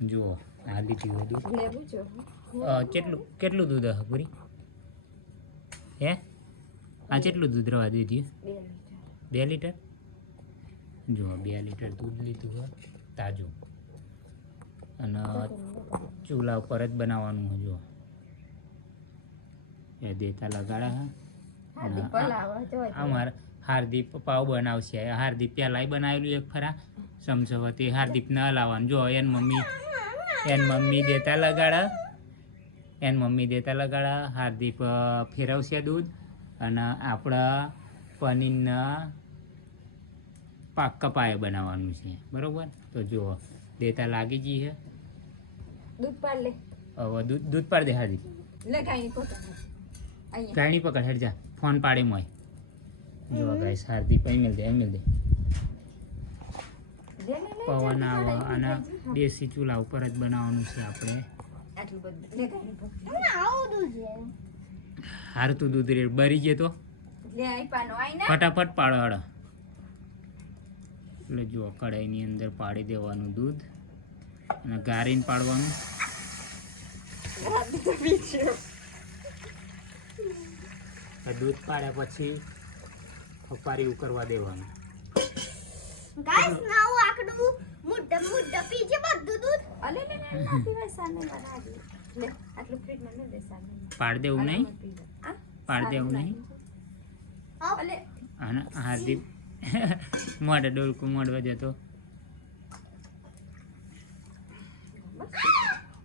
જુઓ આ લીધી હોય દૂધ કેટલું દૂધ હશે પૂરી હે આ કેટલું દૂધ રવા દીધી 2 લીટર જુઓ 2 લીટર દૂધ લીધું હોય તાજું અને ચૂલા ઉપર જ બનાવવાનું હોય જુઓ એ દેતા લગાડા અમારે હાર્દિક પાવ બનાવશે હાર્દિક પહેલાંય બનાવેલું એક ખરા સમસવતી હાર્દિક ન લાવવાનું જો એન મમ્મી દેતા લગાડા હાર્દિક ફેરવશે દૂધ અને આપણા પનીરના પાક કપાય બનાવવાનું છે બરોબર તો જુઓ દેતા લાગી ગઈ છે દૂધ પાડ લે હવે દૂધ પાડ દે હાર્દિક ગાયણી પકડ હેડ જા ફોન પાડે મોય જો ગાઈસ હાર્દિક એમેલ દે પવન આવે અને દેશી ચૂલા ઉપર જ બનાવવાનું છે આપણે હારું તું દૂધ રેડ બરી ગયે તો ફટાફટ પાડો હડો એટલે જુઓ કઢાઈની અંદર પાડી દેવાનું દૂધ અને ગારીને પાડવાનું દૂધ પાડ્યા પછી ફપારી ઉકરવા દેવાનું ગાઈસ નાઉ આકડું મુદ્દા પીજે બધું દૂધ અલે લે નાથી સામે બના દે લે આટલું ફ્રીજ માં ન દે સામે પાડ દેવું નહીં અલે અને હાર્દિક મોઢે ડોલકું મોડવા જતો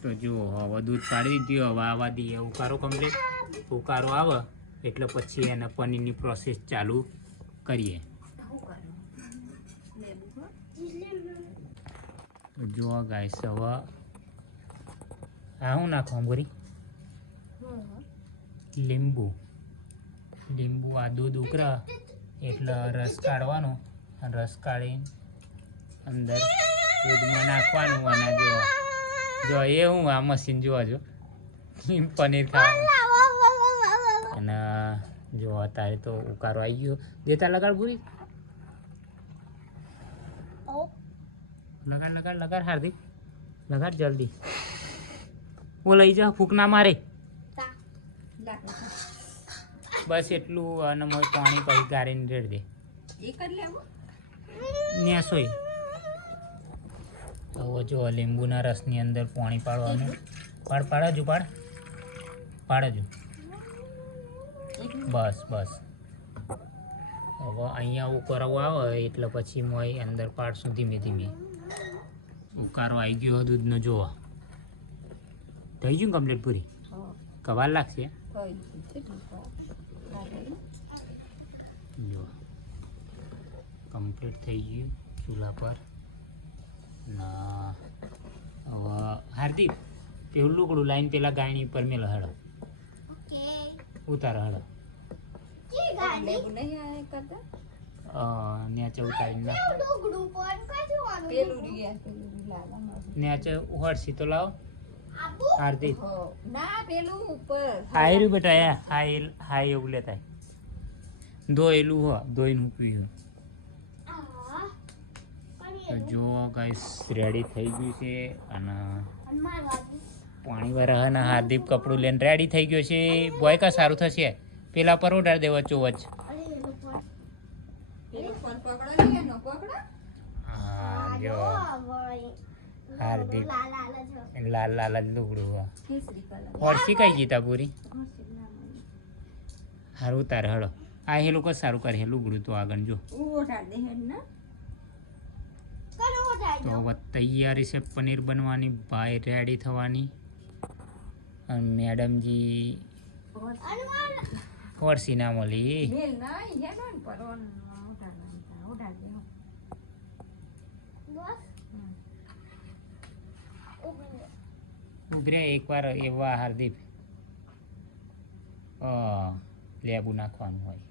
તો જુઓ હવે દૂધ પાડી દીધું હવે આવવા દઈએ ઉકારો કમ્પ્લીટ ઉકારો આવે એટલે પછી એને પનીરની પ્રોસેસ ચાલુ કરીએ તો જુઓ ગાઈસ હવે આ હું નાખવા બોરી લીંબુ આ દૂધ ઉકળે એટલે રસ કાઢવાનો રસ કાઢીને અંદર દૂધમાં નાખવાનું અને જો એ હું આ મશીન જોવા જો પનીર ખાવાનું અને જો અત્યારે તો ઉકારો આવી ગયો દેતા લગાડ પૂરી લગાડ હાર્દિક લગાડ જલ્દી ઓ લઈ જા ફૂંક ના મારે બસ એટલું અને મોય પાણી પછી ગારીને રેડ દે નેસોય હવે જો લીંબુના રસની અંદર પાણી પાડવાનું પાડજો બસ હવે અહીંયા ઉકારો આવે એટલે પછી મોય અંદર પાડશું ધીમે ઉકારો આવી ગયો દૂધનો જોવા થઈ ગયું કમ્પ્લીટ પૂરી કવાર લાગશે જો કમ્પ્લીટ થઈ ગયું ચૂલા પર ના હવે હાર્દિક પેલું લુકડું લાઈન પેલા ગાયણી પર મેલો હડો ઉતારો હડો નેચે ઉતારીને નેચે ઉહાડસી તો લાવો હાર્દિક હાઈ રહ્યું બેટા હાઈ એવું લેતા ધોયેલું ધોઈને પીવું જો ગાઈસ રેડી થઈ ગયું છે અને પાણી વાળા હાર્દિક કપડું લઈને રેડી થઈ ગયો છે બોય કા સારું થશે પેલા પર ઉડાડી દેવો ચોવચ હા જો હાર્દિક લાલ લુગડું હોર્સી કઈ જીતા પૂરી હારું તાર હળો આ હે લોકો સારું કરે હે લુગડું તો આગળ જો તો હવે તૈયારી છે પનીર બનવાની ભાઈ રેડી થવાની અને મેડમજી હોર્સી ના મળી ઉભરે એકવાર એવા હાર્દિક લેબુ નાખવાનું હોય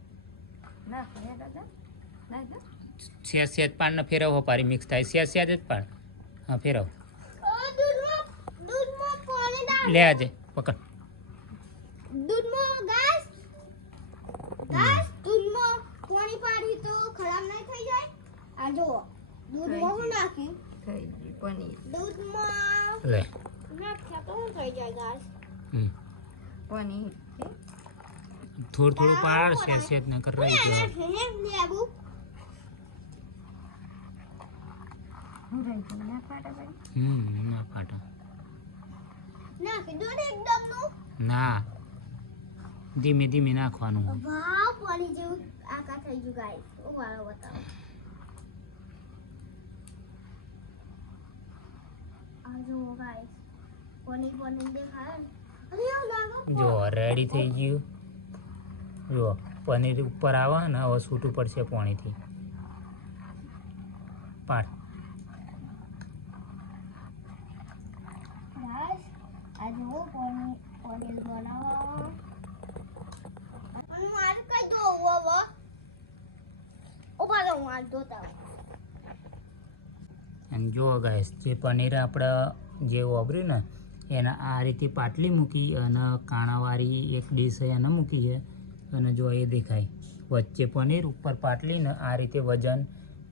સેજ પાન ને ફેરવો પારી મિક્સ થાય સેજ જ પાડ હા ફેરવ લે આજે પકડ દૂધમાં પાણી પાડી તો ખરાબ નહીં થઈ જાય આ જો દૂધમાં હું નાખ્યું દૂધમાં લે નાખ્યા તો હું થઈ જાય ગાઈસ હમ. પનીર થોડું થોડું પાડ સેજ ન કર રહી ગયો લેબુ હું રહી ગયું ના ફાટા ભાઈ ના ફાટો નાખી દો ને એકદમ નું ના ધીમે ધીમે નાખવાનું વાવ પાણી જેવું આકા થઈ ગયું ગાઈસ ઓ વાળો બતાવો આ જો ગાઈસ પાણી દેખાય ને અરે આ લાગો જો રેડી થઈ ગયું જો પનીર ઉપર આવે ને હવે છૂટું પડશે પાણીથી પાડ ગાઈસ આ જો પાણી બનાવો હું આજ કઈ દો હવે ઓ બાલો હું આજ દોતા અને જો ગાઈસ જે પનીર આપણે જે વાપર્યું ને એના આ રીતે પાટલી મૂકી અને કાણાવાળી એક ડીશ એને મૂકી છે અને જો એ દેખાય વચ્ચે પનીર ઉપર પાટલી ને આ રીતે વજન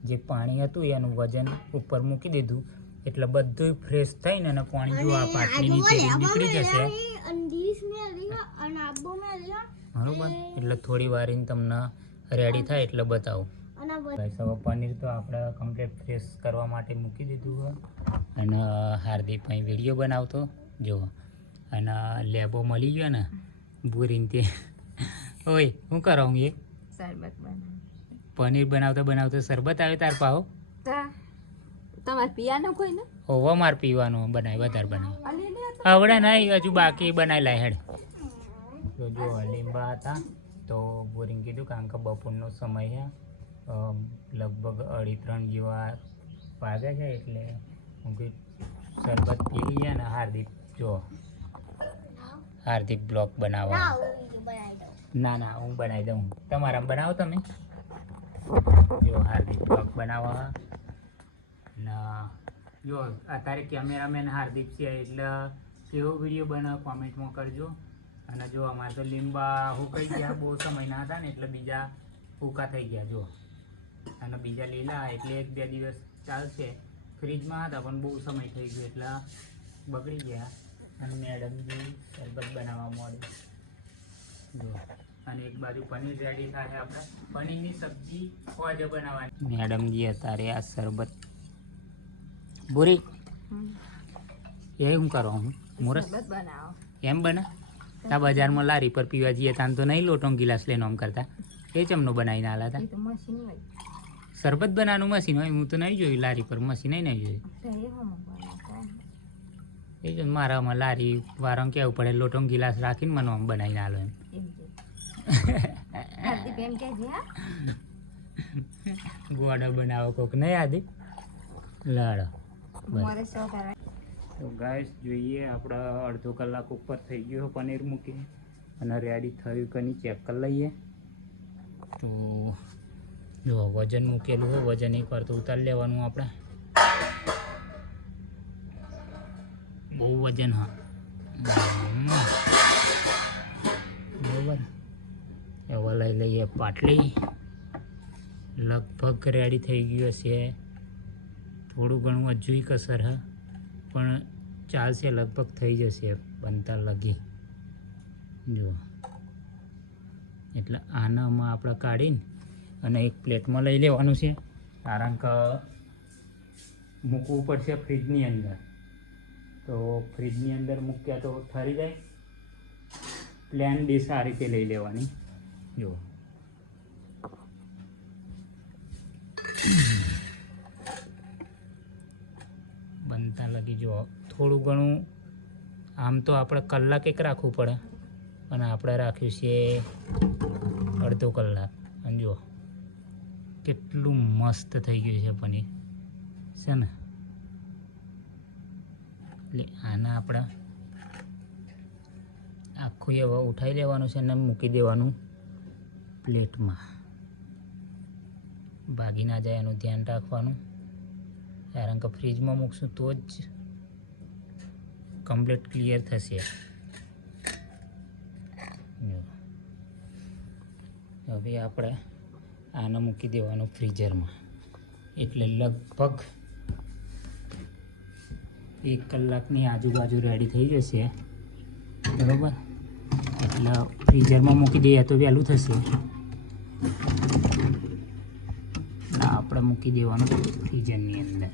જે પાણી હતું એનું વજન ઉપર મૂકી દીધું એટલે બધું ફ્રેશ થઈને અને પાણી જો આ પાટલી નીચે નીકળી જશે અંડીસ મે લીયા અને આબો મે લીયા બરોબર એટલે થોડી વાર તમને રેડી થાય એટલે બતાવું અને ગાઈસ હવે પનીર તો આપણે કમ્પ્લીટ ફ્રેશ કરવા માટે મૂકી દીધું હોય અને હાર્દિક અહીં વિડીયો બનાવતો જો અને લેબો મળી ગયો ને ભૂરીને તે ઓય શું કરો હું એ શરબત બનાવ પનીર બનાવતા બનાવતા શરબત આવે તાર પાહો તમારે પિયાનો કોઈ ને હોવા માર પીવાનું બનાય વધારે બનાય અલી ને આવડે નહીં હજુ બાકી બનાવી લાય હેડ તો જો લીંબા હતા તો બોરિંગ કીધું કારણ કે બપોરનો સમય છે લગભગ 2:30 જેવા વાગ્યા છે એટલે હું કીધું શરબત પી લઈએ ને હાર્દિક જો હાર્દિક બ્લોગ બનાવવા ના હું બનાવી દઉં ના હું બનાવી દઉં તમારા બનાવો તમે જો હાર્દિક બ્લોગ બનાવવા અને જો અત્યારે કેમેરામેન હાર્દિક છે એટલે કેવો વિડીયો બનાવો કોમેન્ટમાં કરજો અને જો અમારે તો લીંબા હુકાઈ ગયા બહુ સમયના હતા ને એટલે બીજા ભૂકા થઈ ગયા જો અને બીજા લીલા એટલે 1-2 દિવસ ચાલશે ફ્રીજમાં હતા પણ બહુ સમય થઈ ગયો એટલે બગડી ગયા અને મેડમજી શરબત બનાવવા માંડ્યું જો અને એક બાજુ પનીર રેડી થાય આપણે પનીરની સબ્જી હોજે બનાવવાની મેડમજી અત્યારે આ શરબત બોરી એ શું કરો હું મોરસ શરબત બનાવો એમ બને તા બજારમાં લારી પર પીવા જઈએ તાન તો નહીં લોટો ગિલાસ લઈને આમ કરતા એ ચમનો બનાવીને આલા હતા એ તો મશીન હોય શરબત બનાવવાનું મશીન હોય હું તો નહીં જોયું લારી પર મશીન નહીં જોયું તો એ હમ બનાવતા એ જ મારામાં લારી વારમ કેવું પડે લોટો ગિલાસ રાખીને મને આમ બનાવીને આલો એમ એમ કે હાર્દિક એમ કે છે હા ગોળો બનાવો કોક નહીં આદિ લાડો મારે શું કરાય તો ગાઈસ જોઈએ આપણે અડધો કલાક ઉપર થઈ ગયો પનીર મૂકી અને રેડી થયું કે નહીં ચેક કરી લઈએ તો જો વજન મૂકેલું હોય વજન એકવાર તો ઉતારી લેવાનું આપણે બહુ વજન હા બરાબર હવે લઈ લઈએ પાટલી લગભગ રેડી થઈ ગયું હશે થોડું ઘણું હજુ કસર હા પણ ચાલશે લગભગ થઈ જશે બનતા લગી જો એટલે આનામાં આપણે કાઢીને અને એક પ્લેટમાં લઈ લેવાનું છે કારણ કે મૂકવું પડશે ફ્રીજની અંદર તો ફ્રીજની અંદર મૂક્યા તો ઠરી જાય પ્લેન ડીશ આ રીતે લઈ લેવાની જો બનતા લગી જો થોડું ઘણું આમ તો આપણે કલાક એક રાખવું પડે અને આપણે રાખ્યું છે અડધો કલાક અને જો કેટલું મસ્ત થઈ ગયું છે પનીર છે ને એટલે આના આપણે આખું હવે ઉઠાવી લેવાનું છે અને મૂકી દેવાનું પ્લેટમાં ભાગી ના જાય એનું ધ્યાન રાખવાનું કારણ કે ફ્રીજમાં મૂકશું તો જ કમ્પ્લીટ ક્લિયર થશે હવે આપણે આને મૂકી દેવાનું ફ્રીઝરમાં એટલે લગભગ 1 કલાકની આજુબાજુ રેડી થઈ જશે બરાબર. એટલે ફ્રીઝરમાં મૂકી દઈએ તો વહેલું થશે. આપણે મૂકી દેવાનું ફ્રીઝરની અંદર.